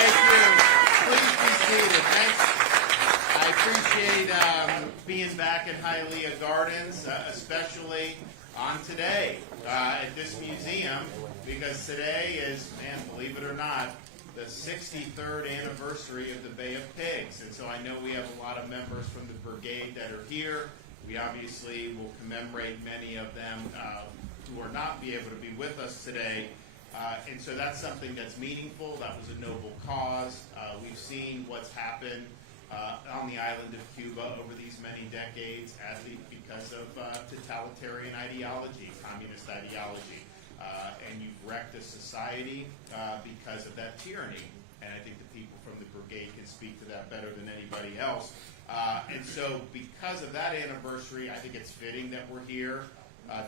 Thank you. Please be seated. Thanks. I appreciate being back at Hialeah Gardens, especially on today at this museum, because today is, man, believe it or not, the 63rd anniversary of the Bay of Pigs. And so I know we have a lot of members from the Brigade that are here. We obviously will commemorate many of them who are not be able to be with us today. And so that's something that's meaningful. That was a noble cause. We've seen what's happened on the island of Cuba over these many decades because of totalitarian ideology, communist ideology. And you've wrecked a society because of that tyranny. And I think the people from the Brigade can speak to that better than anybody else. And so because of that anniversary, I think it's fitting that we're here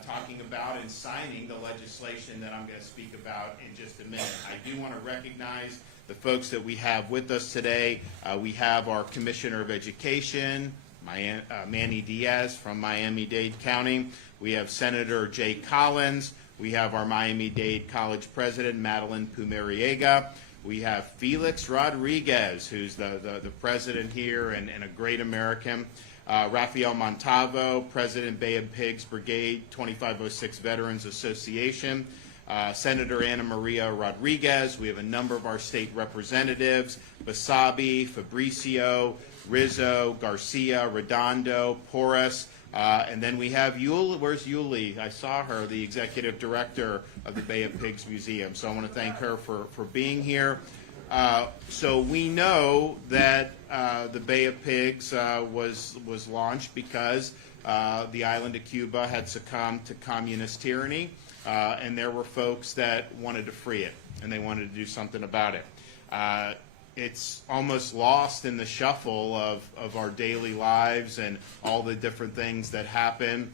talking about and signing the legislation that I'm going to speak about in just a minute. I do want to recognize the folks that we have with us today. We have our Commissioner of Education, Manny Diaz from Miami-Dade County. We have Senator Jay Collins. We have our Miami-Dade College President, Madeline Pumariega. We have Felix Rodriguez, who's the president here and a great American. Rafael Montalvo, President, Bay of Pigs Brigade 2506 Veterans Association. Senator Ana Maria Rodriguez. We have a number of our state representatives, Basabi, Fabricio, Rizzo, Garcia, Redondo, Porras. And then we have Yuli. Where's Yuli? I saw her, the executive director of the Bay of Pigs Museum. So I want to thank her for being here. So we know that the Bay of Pigs was launched because the island of Cuba had succumbed to communist tyranny, and there were folks that wanted to free it, and they wanted to do something about it. It's almost lost in the shuffle of our daily lives and all the different things that happen.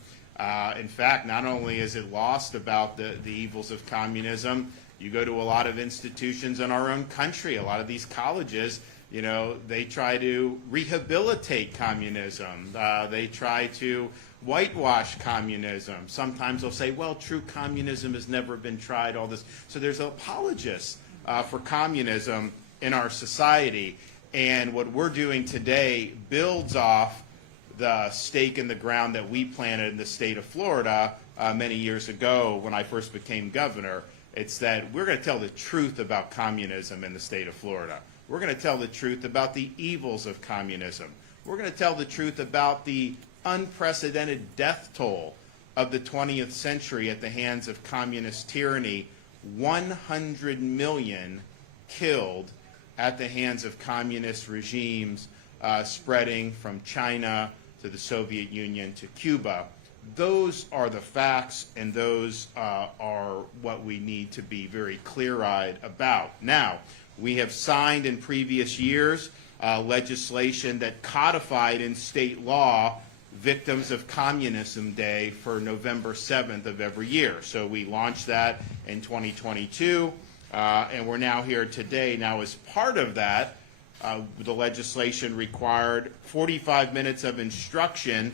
In fact, not only is it lost about the evils of communism, you go to a lot of institutions in our own country, a lot of these colleges, you know, they try to rehabilitate communism. They try to whitewash communism. Sometimes they'll say, well, true communism has never been tried, all this. So there's apologists for communism in our society, and what we're doing today builds off the stake in the ground that we planted in the state of Florida many years ago when I first became governor. It's that we're going to tell the truth about communism in the state of Florida. We're going to tell the truth about the evils of communism. We're going to tell the truth about the unprecedented death toll of the 20th century at the hands of communist tyranny. 100 million killed at the hands of communist regimes spreading from China to the Soviet Union to Cuba. Those are the facts, and those are what we need to be very clear-eyed about. Now, we have signed in previous years legislation that codified in state law Victims of Communism Day for November 7th of every year. So we launched that in 2022. And we're now here today. Now, as part of that, the legislation required 45 minutes of instruction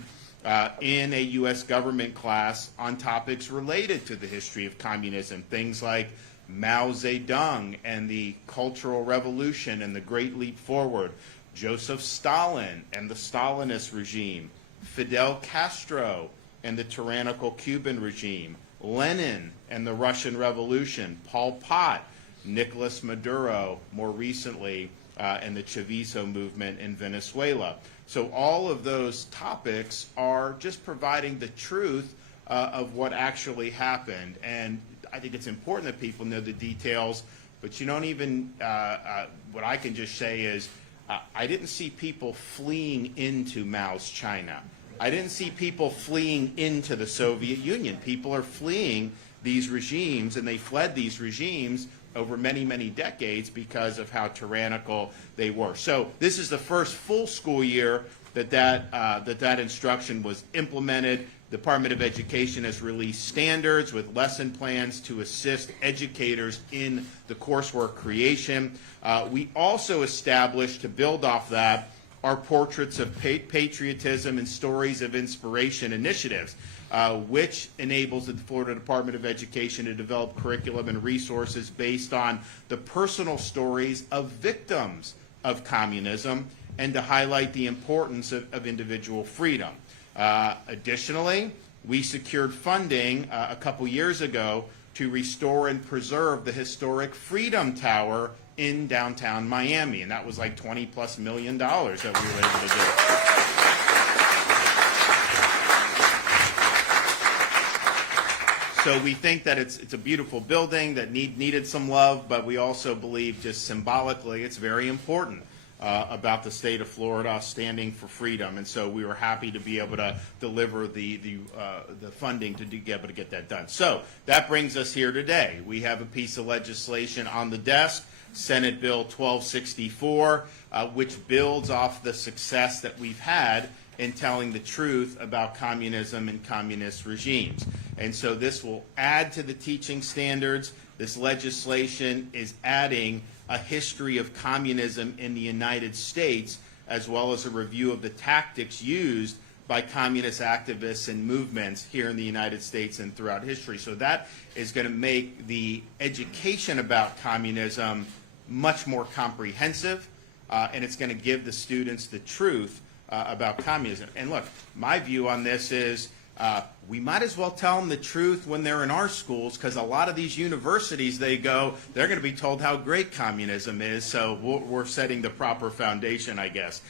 in a U.S. government class on topics related to the history of communism, things like Mao Zedong and the Cultural Revolution and the Great Leap Forward, Joseph Stalin and the Stalinist regime, Fidel Castro and the tyrannical Cuban regime, Lenin and the Russian Revolution, Pol Pot, Nicolas Maduro, more recently, and the Chavismo movement in Venezuela. So all of those topics are just providing the truth of what actually happened. And I think it's important that people know the details, but you don't even, what I can just say is, I didn't see people fleeing into Mao's China. I didn't see people fleeing into the Soviet Union. People are fleeing these regimes, and they fled these regimes over many, many decades because of how tyrannical they were. So this is the first full school year that instruction was implemented. The Department of Education has released standards with lesson plans to assist educators in the coursework creation. We also established, to build off that, are portraits of patriotism and stories of inspiration initiatives, which enables the Florida Department of Education to develop curriculum and resources based on the personal stories of victims of communism and to highlight the importance of individual freedom. Additionally, we secured funding a couple years ago to restore and preserve the historic Freedom Tower in downtown Miami, and that was like $20+ million that we were able to do. So we think that it's a beautiful building that needed some love, but we also believe just symbolically it's very important about the state of Florida standing for freedom, and so we were happy to be able to deliver the funding to be able to get that done. So that brings us here today. We have a piece of legislation on the desk, Senate Bill 1264, which builds off the success that we've had in telling the truth about communism and communist regimes. And so this will add to the teaching standards. This legislation is adding a history of communism in the United States, as well as a review of the tactics used by communist activists and movements here in the United States and throughout history. So that is going to make the education about communism much more comprehensive, and it's going to give the students the truth about communism. And look, my view on this is we might as well tell them the truth when they're in our schools, because a lot of these universities they're going to be told how great communism is, so we're setting the proper foundation, I guess.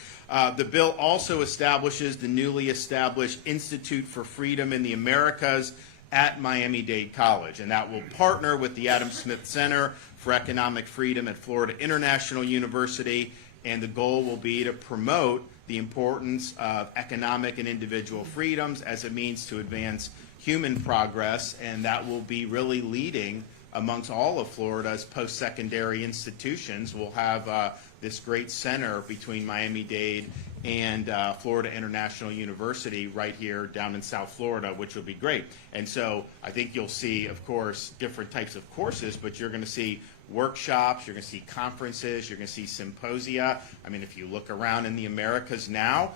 The bill also establishes the newly established Institute for Freedom in the Americas at Miami-Dade College, and that will partner with the Adam Smith Center for Economic Freedom at Florida International University, and the goal will be to promote the importance of economic and individual freedoms as a means to advance human progress, and that will be really leading amongst all of Florida's post-secondary institutions. We'll have this great center between Miami-Dade and Florida International University right here down in South Florida, which will be great. And so I think you'll see, of course, different types of courses, but you're going to see workshops, you're going to see conferences, you're going to see symposia. I mean, if you look around in the Americas now,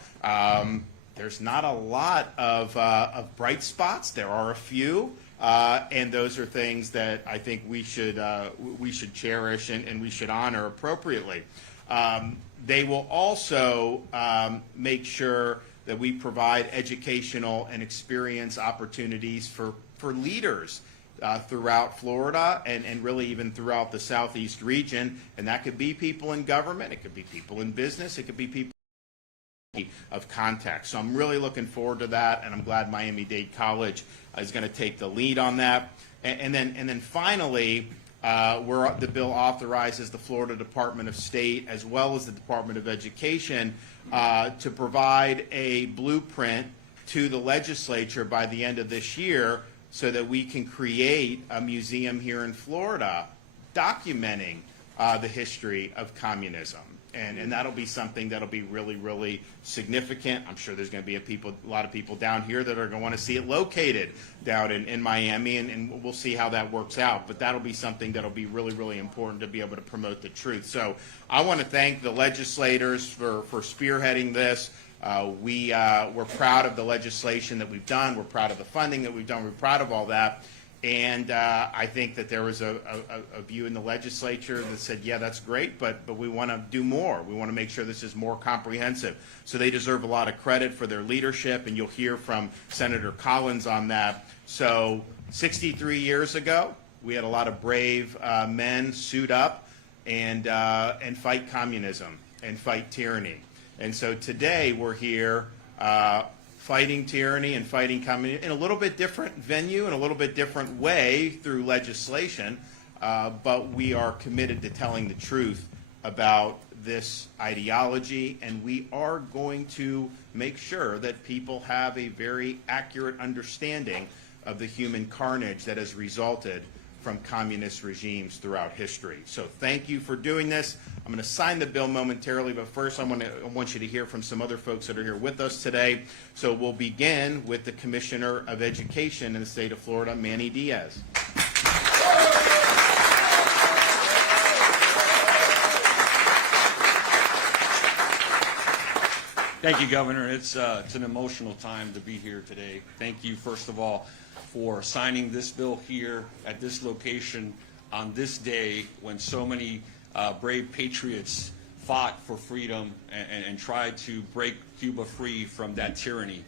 there's not a lot of bright spots. There are a few, and those are things that I think we should cherish and we should honor appropriately. They will also make sure that we provide educational and experience opportunities for leaders throughout Florida and really even throughout the Southeast region. And that could be people in government, it could be people in business, it could be people of context. So I'm really looking forward to that, and I'm glad Miami-Dade College is going to take the lead on that. And then finally, the bill authorizes the Florida Department of State as well as the Department of Education to provide a blueprint to the legislature by the end of this year so that we can create a museum here in Florida documenting the history of communism. And that'll be something that'll be really, really significant. I'm sure there's going to be a lot of people down here that are going to want to see it located down in Miami, and we'll see how that works out. But that'll be something that'll be really, really important to be able to promote the truth. So I want to thank the legislators for spearheading this. We're proud of the legislation that we've done. We're proud of the funding that we've done. We're proud of all that. And I think that there was a view in the legislature that said, yeah, that's great, but we want to do more. We want to make sure this is more comprehensive. So they deserve a lot of credit for their leadership, and you'll hear from Senator Collins on that. So 63 years ago, we had a lot of brave men suit up and fight communism and fight tyranny. And so today we're here fighting tyranny and fighting communism in a little bit different venue, in a little bit different way through legislation, but we are committed to telling the truth about this ideology, and we are going to make sure that people have a very accurate understanding of the human carnage that has resulted from communist regimes throughout history. So thank you for doing this. I'm going to sign the bill momentarily, but first I want you to hear from some other folks that are here with us today. So we'll begin with the Commissioner of Education in the state of Florida, Manny Diaz. Thank you, Governor. It's an emotional time to be here today. Thank you, first of all, for signing this bill here at this location on this day when so many brave patriots fought for freedom and tried to break Cuba free from that tyranny.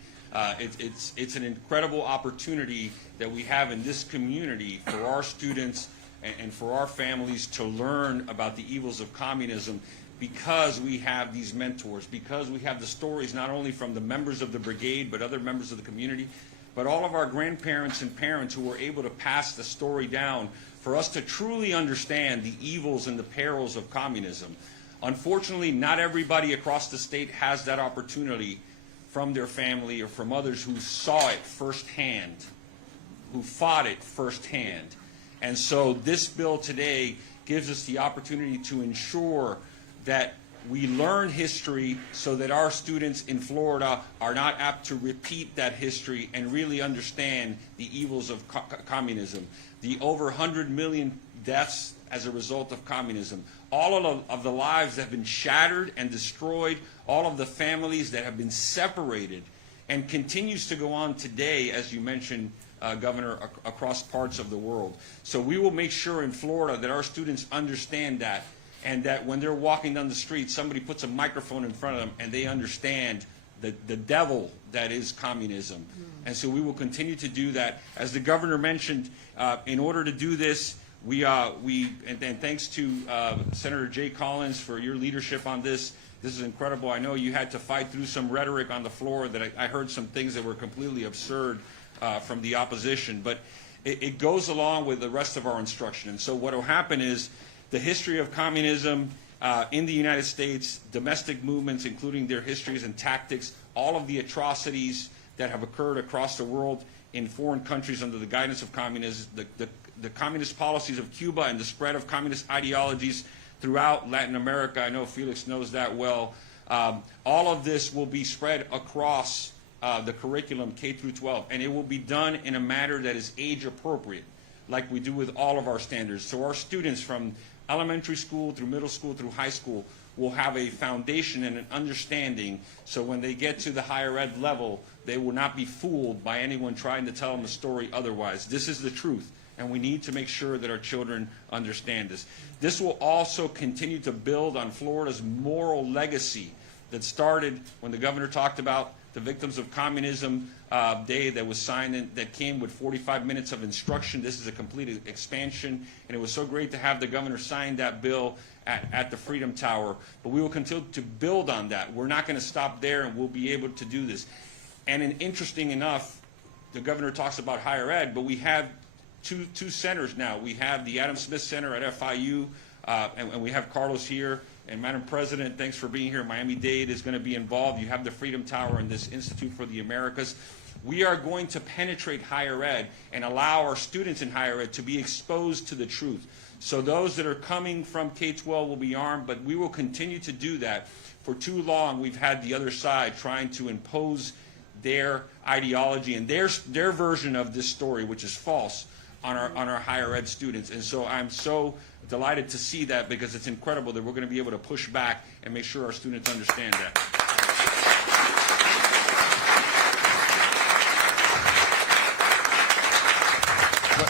It's an incredible opportunity that we have in this community for our students and for our families to learn about the evils of communism, because we have these mentors, because we have the stories not only from the members of the brigade but other members of the community, but all of our grandparents and parents who were able to pass the story down for us to truly understand the evils and the perils of communism. Unfortunately, not everybody across the state has that opportunity from their family or from others who saw it firsthand, who fought it firsthand. And so this bill today gives us the opportunity to ensure that we learn history so that our students in Florida are not apt to repeat that history and really understand the evils of communism. The over 100 million deaths as a result of communism, all of the lives that have been shattered and destroyed, all of the families that have been separated, and continues to go on today, as you mentioned, Governor, across parts of the world. So we will make sure in Florida that our students understand that, and that when they're walking down the street, somebody puts a microphone in front of them and they understand the devil that is communism. And so we will continue to do that. As the governor mentioned, in order to do this, and thanks to Senator Jay Collins for your leadership on this. This is incredible. I know you had to fight through some rhetoric on the floor that I heard some things that were completely absurd from the opposition, but it goes along with the rest of our instruction. And so what will happen is the history of communism in the United States, domestic movements, including their histories and tactics, all of the atrocities that have occurred across the world in foreign countries under the guidance of communism, the communist policies of Cuba and the spread of communist ideologies throughout Latin America. I know Felix knows that well. All of this will be spread across the curriculum K through 12, and it will be done in a manner that is age appropriate, like we do with all of our standards. So our students from elementary school through middle school through high school will have a foundation and an understanding, so when they get to the higher ed level, they will not be fooled by anyone trying to tell them a story otherwise. This is the truth, and we need to make sure that our children understand this. This will also continue to build on Florida's moral legacy that started when the governor talked about the Victims of Communism Day that was signed that came with 45 minutes of instruction. This is a complete expansion, and it was so great to have the governor sign that bill at the Freedom Tower. But we will continue to build on that. We're not going to stop there, and we'll be able to do this. And interesting enough, the governor talks about higher ed, but we have two centers now. We have the Adam Smith Center at FIU, and we have Carlos here. And Madam President, thanks for being here. Miami-Dade is going to be involved. You have the Freedom Tower and this Institute for the Americas. We are going to penetrate higher ed and allow our students in higher ed to be exposed to the truth. So those that are coming from K-12 will be armed, but we will continue to do that. For too long, we've had the other side trying to impose their ideology and their version of this story, which is false, on our higher ed students. And so I'm so delighted to see that, because it's incredible that we're going to be able to push back and make sure our students understand that.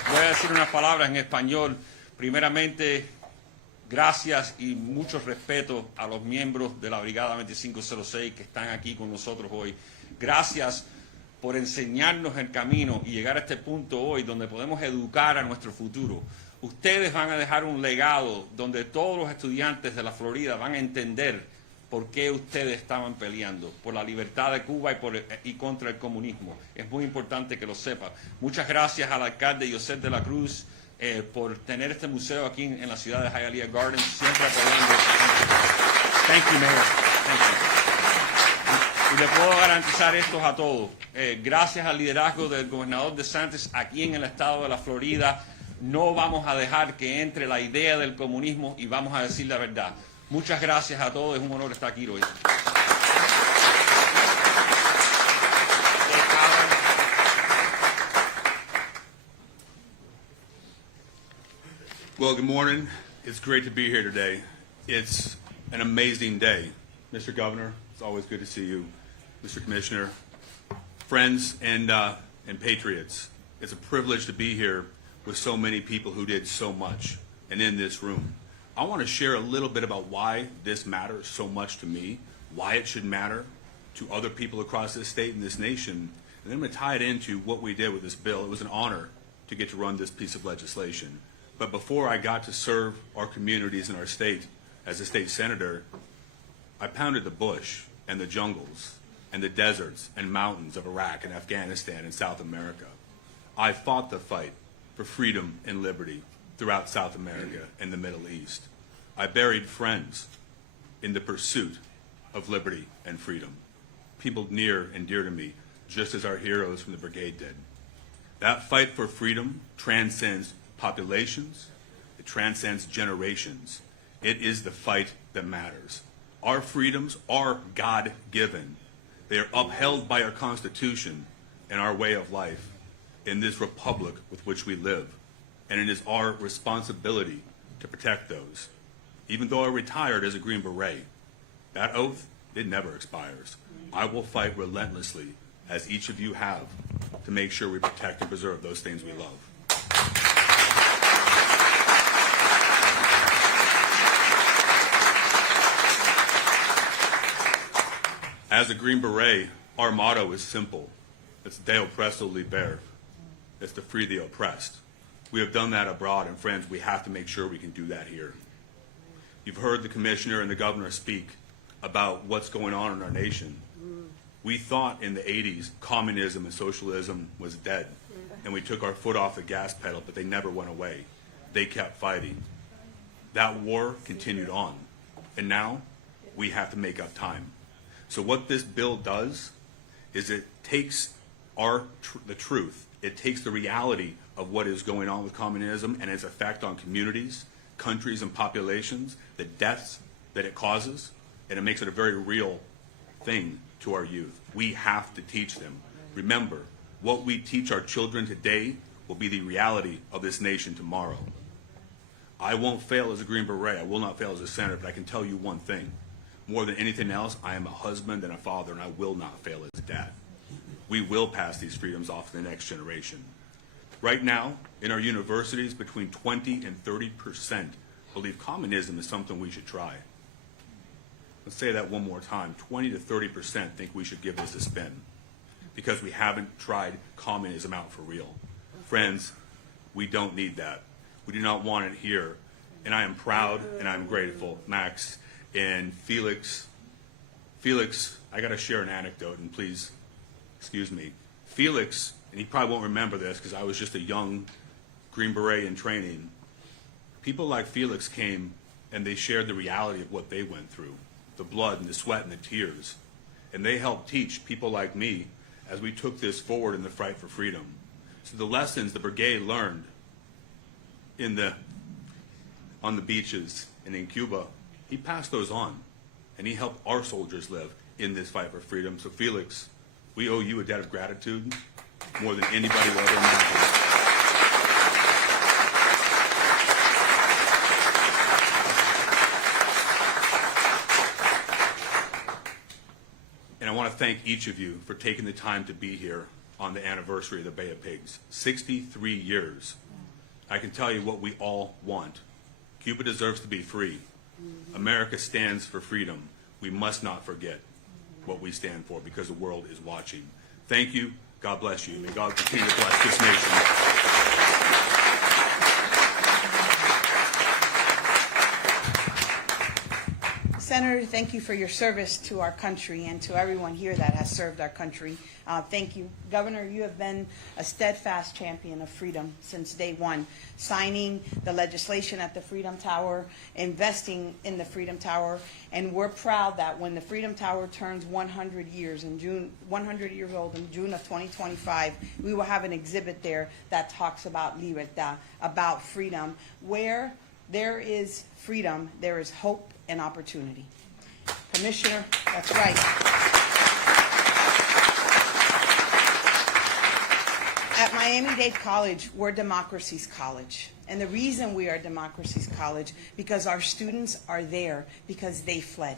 Voy a decir unas palabras en español. Primeramente, gracias y mucho respeto a los miembros de la Brigada 2506 que están aquí con nosotros hoy. Gracias por enseñarnos el camino y llegar a este punto hoy donde podemos educar a nuestro futuro. Ustedes van a dejar un legado donde todos los estudiantes de la Florida van a entender por qué ustedes estaban peleando, por la libertad de Cuba y contra el comunismo. Es muy importante que lo sepan. Muchas gracias al alcalde José de la Cruz por tener este museo aquí en la ciudad de Hialeah Gardens, siempre apoyando. Thank you, Mayor. Thank you. Y les puedo garantizar esto a todos. Gracias al liderazgo del gobernador DeSantis aquí en el estado de la Florida, no vamos a dejar que entre la idea del comunismo y vamos a decir la verdad. Muchas gracias a todos, es un honor estar aquí hoy. Well, good morning. It's great to be here today. It's an amazing day. Mr. Governor, it's always good to see you. Mr. Commissioner, friends and patriots, it's a privilege to be here with so many people who did so much and in this room. I want to share a little bit about why this matters so much to me, why it should matter to other people across this state and this nation, and then I'm going to tie it into what we did with this bill. It was an honor to get to run this piece of legislation. But before I got to serve our communities in our state as a state senator, I pounded the bush and the jungles and the deserts and mountains of Iraq and Afghanistan and South America. I fought the fight for freedom and liberty throughout South America and the Middle East. I buried friends in the pursuit of liberty and freedom, people near and dear to me, just as our heroes from the Brigade did. That fight for freedom transcends populations, it transcends generations. It is the fight that matters. Our freedoms are God-given. They are upheld by our Constitution and our way of life in this republic with which we live. And it is our responsibility to protect those. Even though I retired as a Green Beret, that oath, it never expires. I will fight relentlessly, as each of you have, to make sure we protect and preserve those things we love. As a Green Beret, our motto is simple. It's De oppresso liber. It's to free the oppressed. We have done that abroad, and friends, we have to make sure we can do that here. You've heard the Commissioner and the Governor speak about what's going on in our nation. We thought in the 80s communism and socialism was dead, and we took our foot off the gas pedal, but they never went away. They kept fighting. That war continued on, and now we have to make up time. So what this bill does is it takes the truth, it takes the reality of what is going on with communism and its effect on communities, countries, and populations, the deaths that it causes, and it makes it a very real thing to our youth. We have to teach them. Remember, what we teach our children today will be the reality of this nation tomorrow. I won't fail as a Green Beret, I will not fail as a senator, but I can tell you one thing. More than anything else, I am a husband and a father, and I will not fail as a dad. We will pass these freedoms off to the next generation. Right now, in our universities, between 20 and 30% believe communism is something we should try. Let's say that one more time. 20 to 30% think we should give this a spin because we haven't tried communism out for real. Friends, we don't need that. We do not want it here. And I am proud and I'm grateful, Max and Felix. Felix, I got to share an anecdote, and please excuse me. Felix, and he probably won't remember this because I was just a young Green Beret in training. People like Felix came and they shared the reality of what they went through, the blood and the sweat and the tears. And they helped teach people like me as we took this forward in the fight for freedom. So the lessons the Brigade learned on the beaches and in Cuba, he passed those on, and he helped our soldiers live in this fight for freedom. So Felix, we owe you a debt of gratitude more than anybody will ever imagine. And I want to thank each of you for taking the time to be here on the anniversary of the Bay of Pigs. 63 years. I can tell you what we all want. Cuba deserves to be free. America stands for freedom. We must not forget what we stand for because the world is watching. Thank you. God bless you. May God continue to bless this nation. Senator, thank you for your service to our country and to everyone here that has served our country. Thank you. Governor, you have been a steadfast champion of freedom since day one, signing the legislation at the Freedom Tower, investing in the Freedom Tower, and we're proud that when the Freedom Tower turns 100 years in June, 100 years old in June of 2025, we will have an exhibit there that talks about libertad, about freedom. Where there is freedom, there is hope and opportunity. Commissioner, that's right. At Miami-Dade College, we're democracy's college. And the reason we are democracy's college, because our students are there because they fled.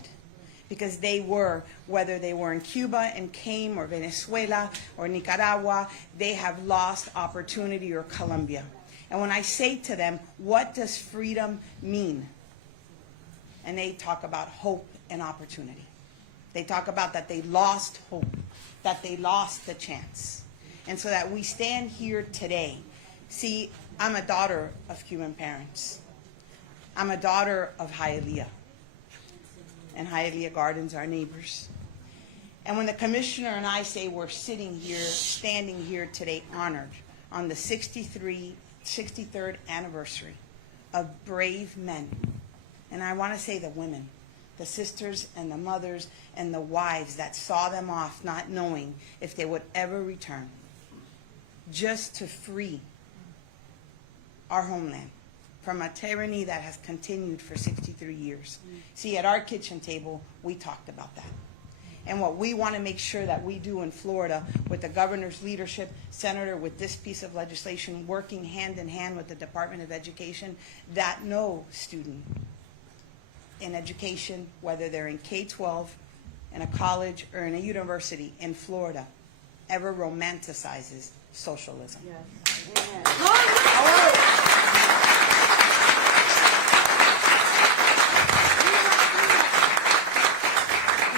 because they were, whether they were in Cuba and came, or Venezuela or Nicaragua, they have lost opportunity, or Colombia. And when I say to them, what does freedom mean? And they talk about hope and opportunity. They talk about that they lost hope, that they lost the chance. And so that we stand here today. See, I'm a daughter of Cuban parents. I'm a daughter of Hialeah. And Hialeah Gardens are neighbors. And when the commissioner and I say we're sitting here, standing here today honored on the 63rd anniversary of brave men, and I want to say the women, the sisters and the mothers and the wives that saw them off not knowing if they would ever return, just to free our homeland from a tyranny that has continued for 63 years. See, at our kitchen table, we talked about that. And what we want to make sure that we do in Florida with the governor's leadership, Senator, with this piece of legislation, working hand in hand with the Department of Education, that no student in education, whether they're in K-12, in a college, or in a university in Florida, ever romanticizes socialism.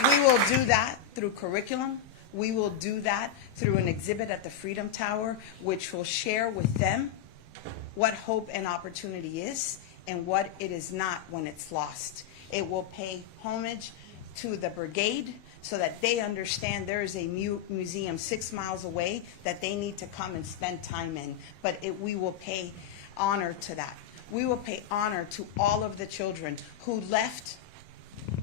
We will do that through curriculum. We will do that through an exhibit at the Freedom Tower, which will share with them what hope and opportunity is and what it is not when it's lost. It will pay homage to the Brigade so that they understand there is a museum 6 miles away that they need to come and spend time in. But we will pay honor to that. We will pay honor to all of the children who left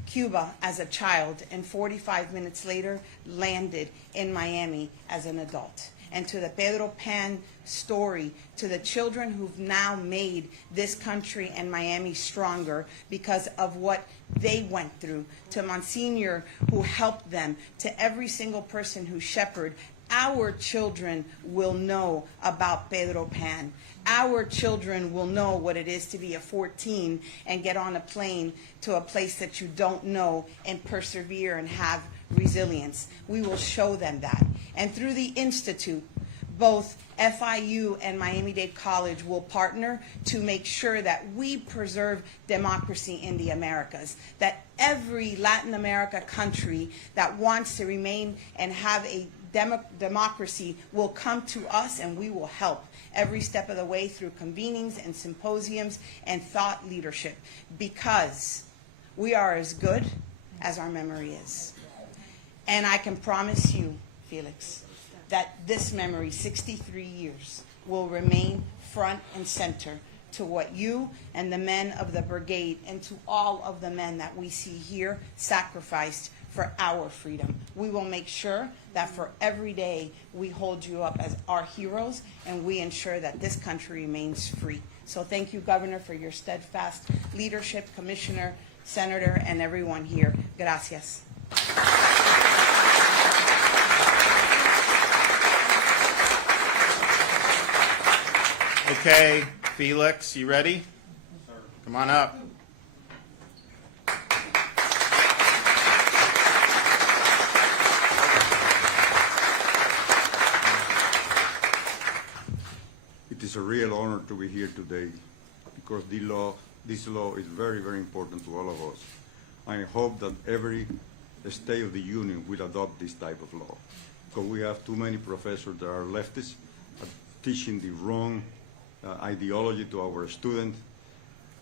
Cuba as a child and 45 minutes later landed in Miami as an adult. And to the Pedro Pan story, to the children who've now made this country and Miami stronger because of what they went through, to Monsignor who helped them, to every single person who shepherded, our children will know about Pedro Pan. Our children will know what it is to be a 14 and get on a plane to a place that you don't know and persevere and have resilience. We will show them that. And through the Institute, both FIU and Miami-Dade College will partner to make sure that we preserve democracy in the Americas, that every Latin America country that wants to remain and have a democracy will come to us, and we will help every step of the way through convenings and symposiums and thought leadership, because we are as good as our memory is. And I can promise you, Felix, that this memory, 63 years, will remain front and center to what you and the men of the Brigade and to all of the men that we see here sacrificed for our freedom. We will make sure that for every day we hold you up as our heroes and we ensure that this country remains free. So thank you, Governor, for your steadfast leadership, Commissioner, Senator, and everyone here. Gracias. Okay, Felix, you ready? Come on up. It is a real honor to be here today because this law is very, very important to all of us. I hope that every state of the union will adopt this type of law, because we have too many professors that are leftists teaching the wrong ideology to our students.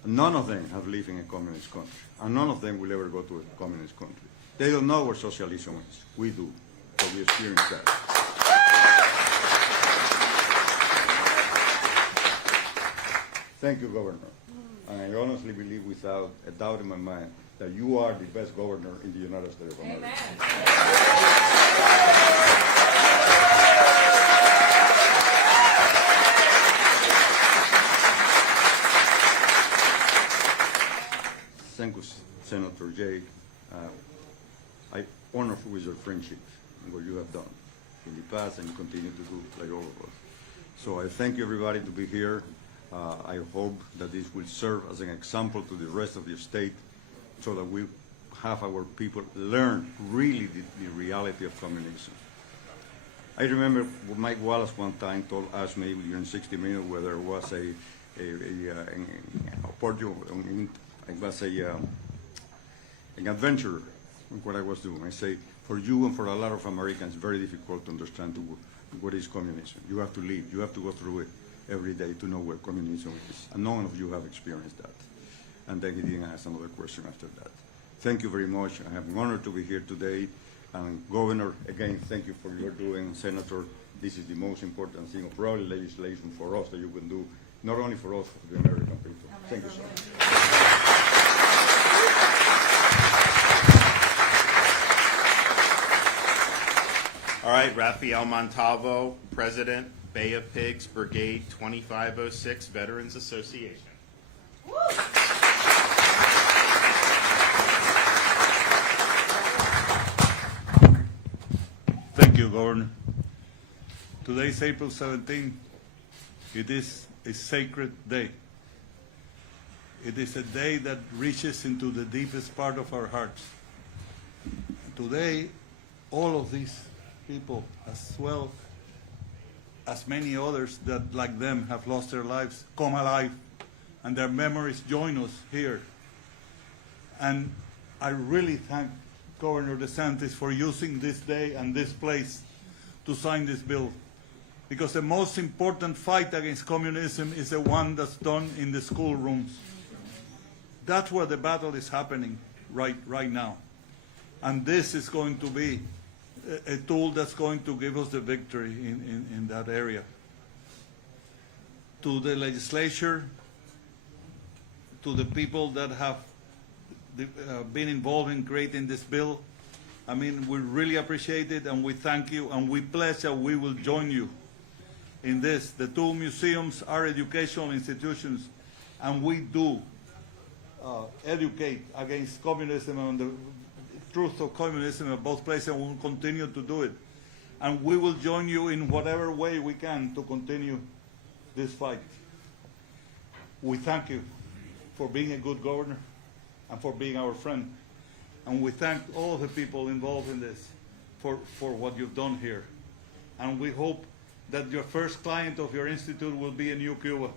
None of them have lived in a communist country, and none of them will ever go to a communist country. They don't know what socialism is. We do, so we experience that. Thank you, Governor. And I honestly believe without a doubt in my mind that you are the best governor in the United States of America. Thank you, Senator Jay. I honor with your friendship and what you have done in the past and you continue to do, like all of us. So I thank you, everybody, to be here. I hope that this will serve as an example to the rest of the state so that we have our people learn really the reality of communism. I remember Mike Wallace one time asked me in 60 Minutes whether there was an adventure in what I was doing. I say, for you and for a lot of Americans, it's very difficult to understand what is communism. You have to live. You have to go through it every day to know what communism is. And none of you have experienced that. And then he didn't ask another question after that. Thank you very much. I have an honor to be here today. And Governor, again, thank you for your doing. Senator, this is the most important thing of probably legislation for us that you can do, not only for us, but for the American people. Thank you so much. All right, Rafael Montalvo, President, Bay of Pigs, Brigade 2506 Veterans Association. Thank you, Governor. Today is April 17. It is a sacred day. It is a day that reaches into the deepest part of our hearts. Today, all of these people, as well as many others that, like them, have lost their lives, come alive, and their memories join us here. And I really thank Governor DeSantis for using this day and this place to sign this bill, because the most important fight against communism is the one that's done in the schoolrooms. That's where the battle is happening right now. And this is going to be a tool that's going to give us the victory in that area. To the legislature, to the people that have been involved in creating this bill, I mean, we really appreciate it, and we thank you, and we pledge that we will join you in this. The two museums are educational institutions, and we do educate against communism and the truth of communism in both places, and we will continue to do it. And we will join you in whatever way we can to continue this fight. We thank you for being a good governor and for being our friend. And we thank all the people involved in this for what you've done here. And we hope that your first client of your institute will be a new Cuba.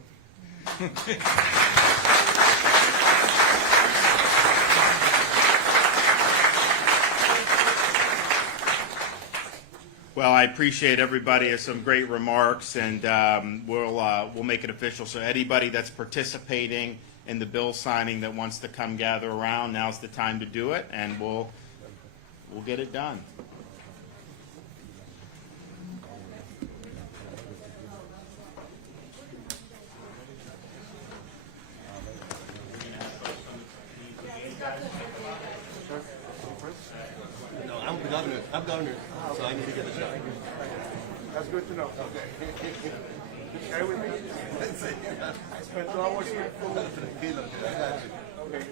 Well, I appreciate everybody has some great remarks, and we'll make it official. So anybody that's participating in the bill signing that wants to come gather around, now's the time to do it, and we'll get it done. No, I'm governor, so I need to get a shot. That's good to know. Okay. Share with me. I spent 2 hours here. Tranquilo, I got you. Okay.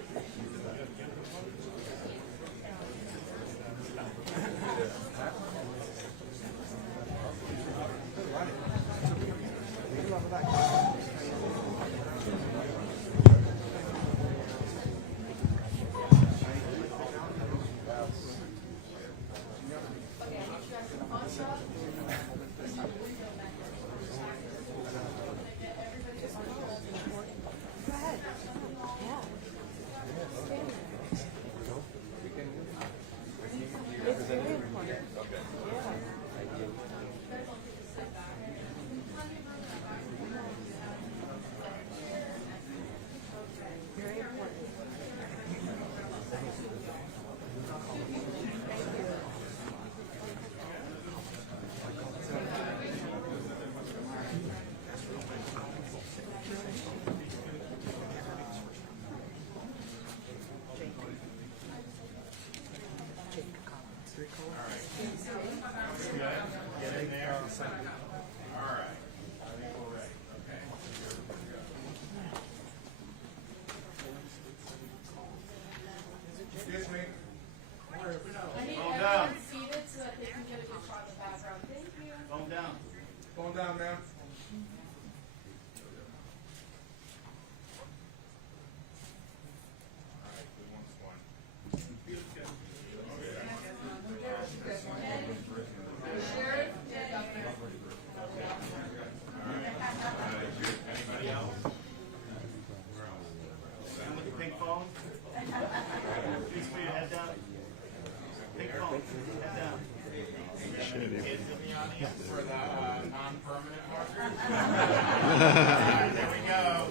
Excuse me. I need everyone seated so that they can get a good shot in the background. Thank you. Calm down. Calm down, ma'am. All right, good one. Beautiful. Head down. Big phone. Head down. Kids in the audience for the non-permanent markers. All right, there we go.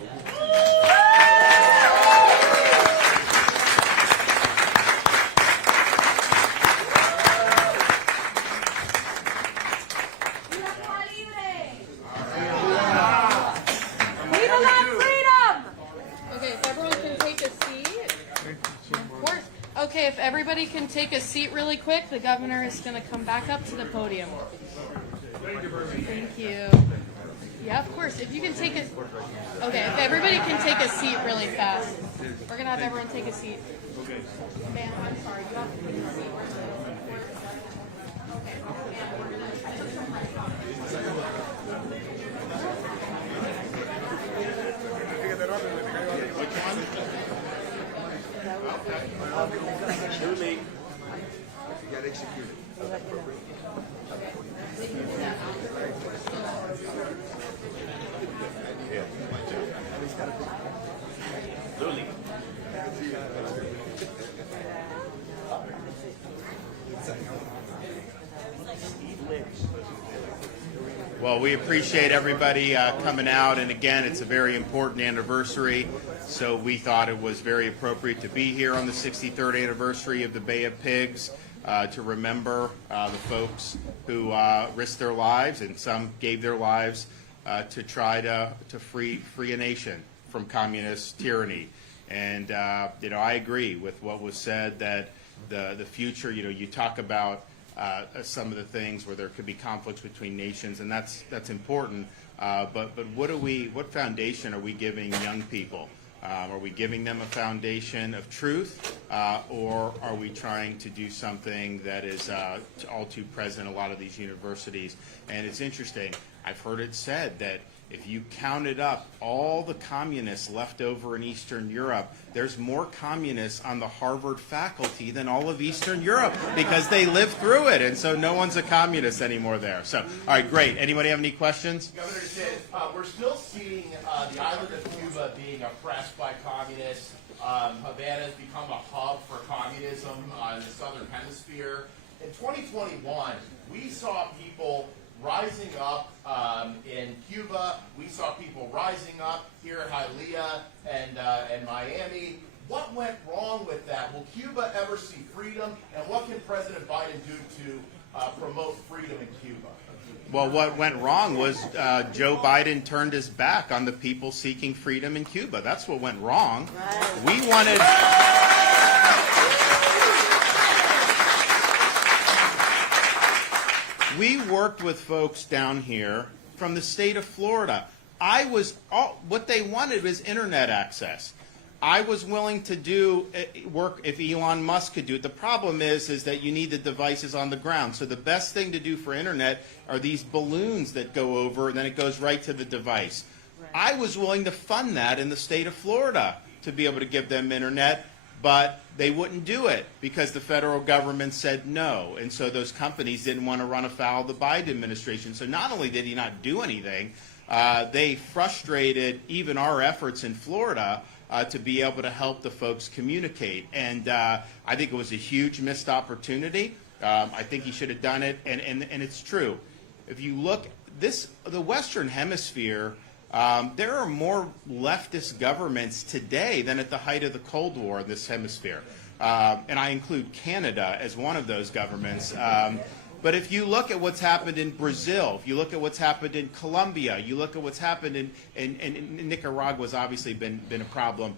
Okay, if everyone can take a seat. Of course. Okay, if everybody can take a seat really quick, the governor is going to come back up to the podium. Thank you. Yeah, of course. If you can take a... Okay, if everybody can take a seat really fast. We're going to have everyone take a seat. Ma'am, I'm sorry. You have to take a seat. Well, we appreciate everybody coming out, and again, it's a very important anniversary, so we thought it was very appropriate to be here on the 63rd anniversary of the Bay of Pigs to remember the folks who risked their lives, and some gave their lives to try to free a nation from communist tyranny. And I agree with what was said, that the future, you talk about some of the things where there could be conflicts between nations, and that's important. But what foundation are we giving young people? Are we giving them a foundation of truth, or are we trying to do something that is all too present in a lot of these universities? And it's interesting. I've heard it said that if you counted up all the communists left over in Eastern Europe, there's more communists on the Harvard faculty than all of Eastern Europe, because they lived through it, and so no one's a communist anymore there. So, all right, great. Anybody have any questions? Governor DeSantis, we're still seeing the island of Cuba being oppressed by communists. Havana has become a hub for communism in the southern hemisphere. In 2021, we saw people rising up in Cuba. We saw people rising up here at Hialeah and Miami. What went wrong with that? Will Cuba ever see freedom? And what can President Biden do to promote freedom in Cuba? Well, what went wrong was Joe Biden turned his back on the people seeking freedom in Cuba. That's what went wrong. We wanted... We worked with folks down here from the state of Florida. What they wanted was internet access. I was willing to do work if Elon Musk could do it. The problem is that you need the devices on the ground. So the best thing to do for internet are these balloons that go over, and then it goes right to the device. I was willing to fund that in the state of Florida to be able to give them internet, but they wouldn't do it because the federal government said no. And so those companies didn't want to run afoul of the Biden administration. So not only did he not do anything, they frustrated even our efforts in Florida to be able to help the folks communicate. And I think it was a huge missed opportunity. I think he should have done it. And it's true. If you look, the Western Hemisphere, there are more leftist governments today than at the height of the Cold War in this hemisphere. And I include Canada as one of those governments. But if you look at what's happened in Brazil, if you look at what's happened in Colombia, you look at what's happened in Nicaragua's obviously been a problem.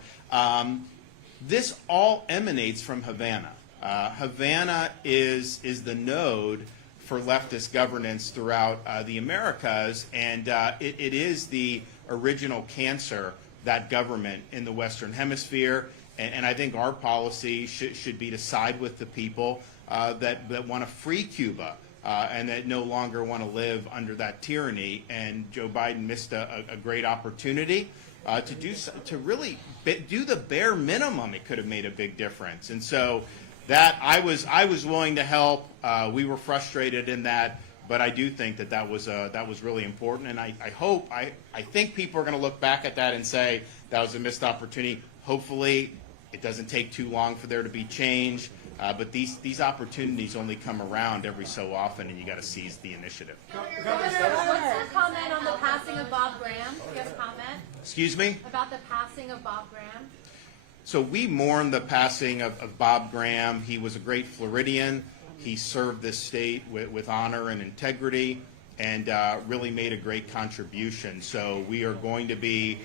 This all emanates from Havana. Havana is the node for leftist governance throughout the Americas, and it is the original cancer, that government in the Western Hemisphere. And I think our policy should be to side with the people that want to free Cuba and that no longer want to live under that tyranny. And Joe Biden missed a great opportunity to really do the bare minimum. It could have made a big difference. And so that I was willing to help. We were frustrated in that, but I do think that was really important. And I think people are going to look back at that and say that was a missed opportunity. Hopefully, it doesn't take too long for there to be change. But these opportunities only come around every so often, and you got to seize the initiative. Governor, what's your comment on the passing of Bob Graham? Do you have a comment Excuse me? about the passing of Bob Graham? So we mourn the passing of Bob Graham. He was a great Floridian. He served this state with honor and integrity, and really made a great contribution. So we are going to be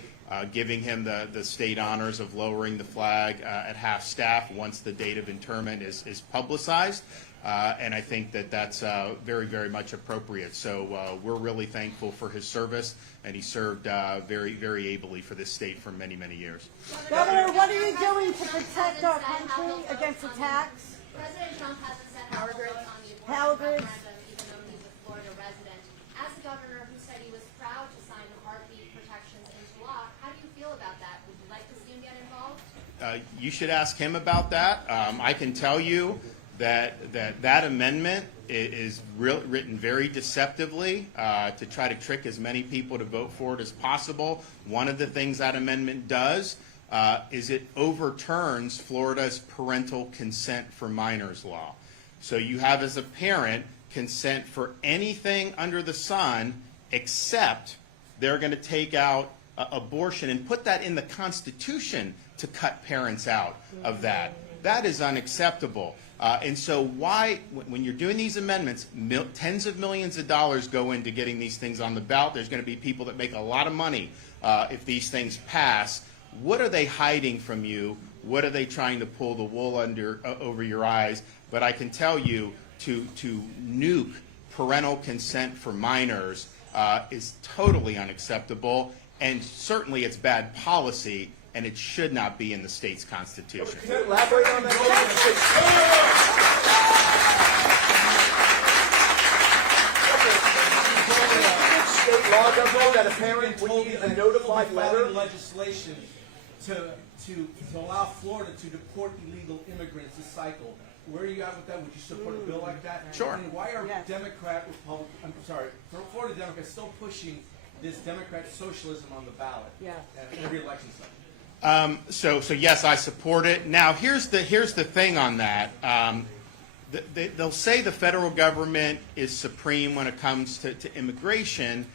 giving him the state honors of lowering the flag at half-staff once the date of interment is publicized. And I think that's very, very much appropriate. So we're really thankful for his service, and he served very, very ably for this state for many, many years. Governor, what are you doing to protect our country against attacks? President Trump hasn't said how he votes on the Power abortion grids. referendum, even though he's a Florida resident. As a governor who said he was proud to sign the heartbeat protections into law, how do you feel about that? Would you like to see him get involved? You should ask him about that. I can tell you that amendment is written very deceptively to try to trick as many people to vote for it as possible. One of the things that amendment does is it overturns Florida's parental consent for minors law. So you have, as a parent, consent for anything under the sun except they're going to take out abortion and put that in the Constitution to cut parents out of that. That is unacceptable. And so why, when you're doing these amendments, tens of millions of dollars go into getting these things on the ballot. There's going to be people that make a lot of money if these things pass. What are they hiding from you? What are they trying to pull the wool over your eyes? But I can tell you, to nuke parental consent for minors is totally unacceptable, and certainly it's bad policy, and it should not be in the state's constitution. Can you elaborate on that? State law, Governor, that a parent would need a notified letter? Legislation to allow Florida to deport illegal immigrants this cycle. Where are you at with that? Would you support a bill like that? Sure. And why are Yes. Florida Democrats still pushing this Democrat socialism on the ballot? Yeah. In every election cycle? So yes, I support it. Now, here's the thing on that. They'll say the federal government is supreme when it comes to immigration,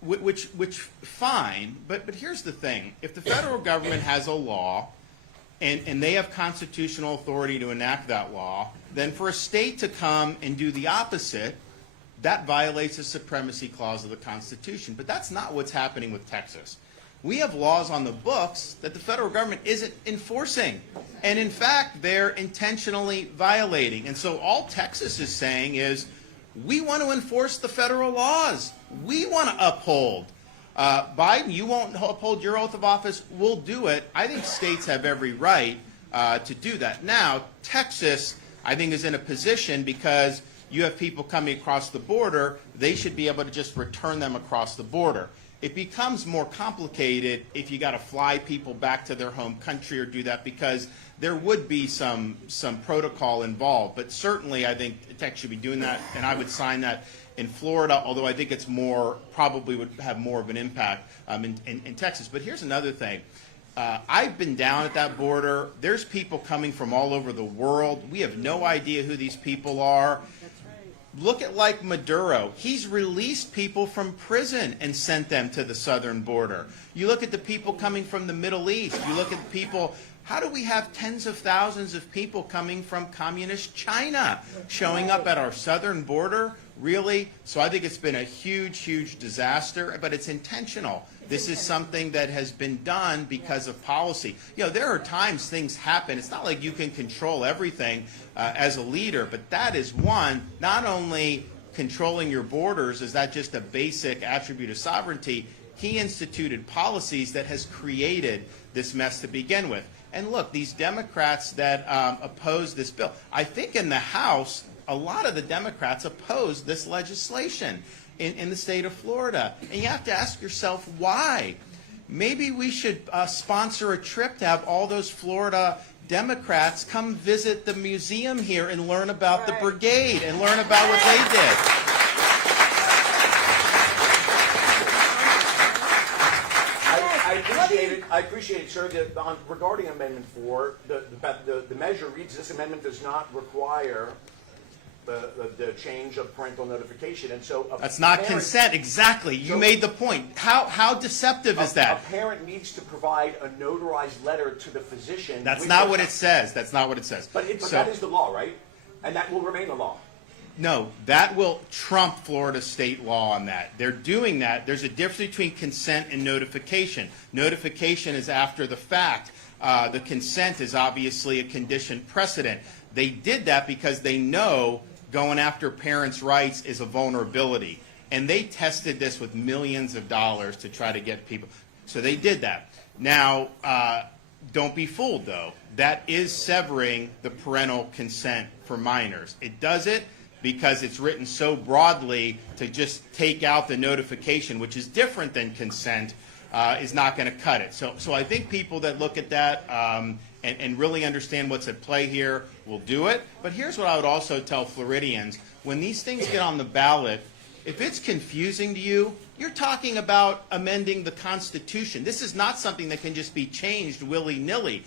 which fine. But here's the thing: if the federal government has a law, and they have constitutional authority to enact that law, then for a state to come and do the opposite, that violates the supremacy clause of the Constitution. But that's not what's happening with Texas. We have laws on the books that the federal government isn't enforcing. And in fact, they're intentionally violating. And so all Texas is saying is, we want to enforce the federal laws. We want to uphold. Biden, you won't uphold your oath of office. We'll do it. I think states have every right to do that. Now, Texas, I think, is in a position because you have people coming across the border. They should be able to just return them across the border. It becomes more complicated if you got to fly people back to their home country or do that, because there would be some protocol involved. But certainly, I think Texas should be doing that, and I would sign that in Florida, although I think it's probably would have more of an impact in Texas. But here's another thing. I've been down at that border. There's people coming from all over the world. We have no idea who these people are. Look at like Maduro. He's released people from prison and sent them to the southern border. You look at the people coming from the Middle East. You look at the people. How do we have tens of thousands of people coming from communist China showing up at our southern border? Really? So I think it's been a huge, huge disaster, but it's intentional. This is something that has been done because of policy. You know, there are times things happen. It's not like you can control everything as a leader, but that is one. Not only controlling your borders, is that just a basic attribute of sovereignty? He instituted policies that has created this mess to begin with. And look, these Democrats that oppose this bill, I think in the House, a lot of the Democrats oppose this legislation in the state of Florida. And you have to ask yourself why. Maybe we should sponsor a trip to have all those Florida Democrats come visit the museum here and learn about the Brigade and learn about what they did. I appreciate it. I appreciate it, sir. Regarding Amendment 4, the measure reads, this amendment does not require the change of parental notification, and so That's not consent. Exactly. You made the point. How deceptive is that? A parent needs to provide a notarized letter to the physician. That's not what it says. That's not what it says. But that is the law, right? And that will remain the law. No, that will trump Florida state law on that. They're doing that. There's a difference between consent and notification. Notification is after the fact. The consent is obviously a condition precedent. They did that because they know going after parents' rights is a vulnerability. And they tested this with millions of dollars to try to get people. So they did that. Now, don't be fooled, though. That is severing the parental consent for minors. It does it because it's written so broadly to just take out the notification, which is different than consent, is not going to cut it. So I think people that look at that and really understand what's at play here will do it. But here's what I would also tell Floridians. When these things get on the ballot, if it's confusing to you, you're talking about amending the Constitution. This is not something that can just be changed willy-nilly.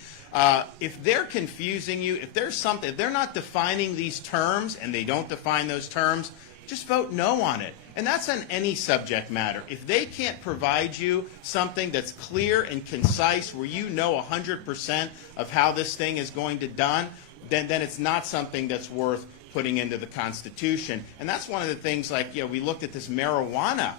If they're confusing you, if they're not defining these terms, and they don't define those terms, just vote no on it. And that's on any subject matter. If they can't provide you something that's clear and concise, where you know 100% of how this thing is going to done, then it's not something that's worth putting into the Constitution. And that's one of the things, like, we looked at this marijuana.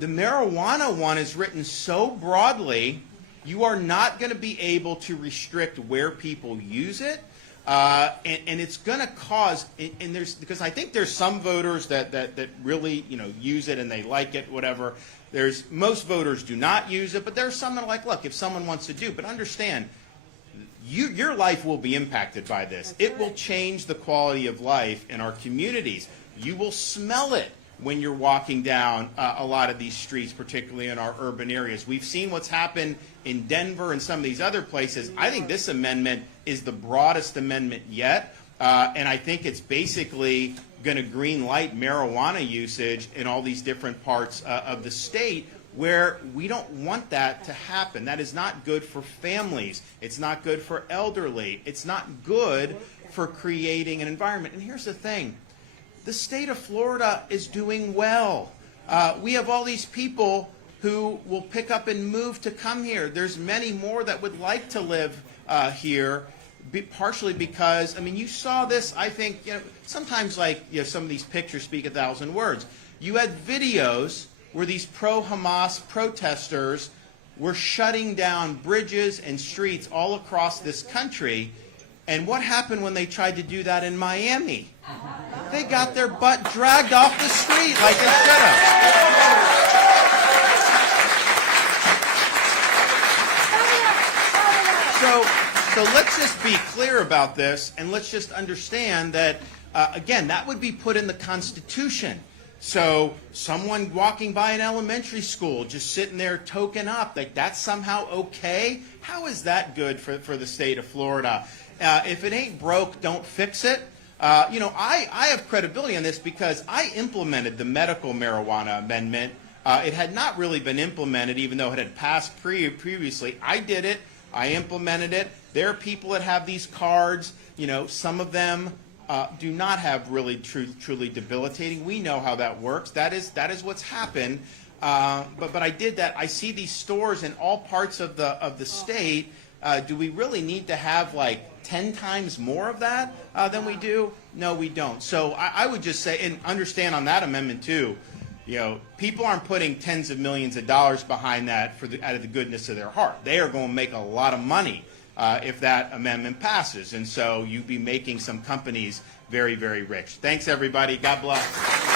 The marijuana one is written so broadly, you are not going to be able to restrict where people use it. And it's going to cause, because I think there's some voters that really, use it and they like it, whatever. Most voters do not use it, but there's some that are like, look, if someone wants to do, but understand, your life will be impacted by this. It will change the quality of life in our communities. You will smell it when you're walking down a lot of these streets, particularly in our urban areas. We've seen what's happened in Denver and some of these other places. I think this amendment is the broadest amendment yet, and I think it's basically going to green light marijuana usage in all these different parts of the state, where we don't want that to happen. That is not good for families. It's not good for elderly. It's not good for creating an environment. And here's the thing. The state of Florida is doing well. We have all these people who will pick up and move to come here. There's many more that would like to live here, partially because, you saw this, I think, sometimes some of these pictures speak 1,000 words. You had videos where these pro-Hamas protesters were shutting down bridges and streets all across this country. And what happened when they tried to do that in Miami? They got their butt dragged off the street like they should have. So let's just be clear about this, and let's just understand that, again, that would be put in the Constitution. So someone walking by an elementary school, just sitting there token up, like that's somehow okay? How is that good for the state of Florida? If it ain't broke, don't fix it. I have credibility on this because I implemented the medical marijuana amendment. It had not really been implemented, even though it had passed previously. I did it. I implemented it. There are people that have these cards. Some of them do not have really truly debilitating. We know how that works. That is what's happened. But I did that. I see these stores in all parts of the state. Do we really need to have 10 times more of that than we do? No, we don't. So I would just say, and understand on that amendment too, people aren't putting tens of millions of dollars behind that out of the goodness of their heart. They are going to make a lot of money if that amendment passes. And so you'd be making some companies very, very rich. Thanks, everybody. God bless.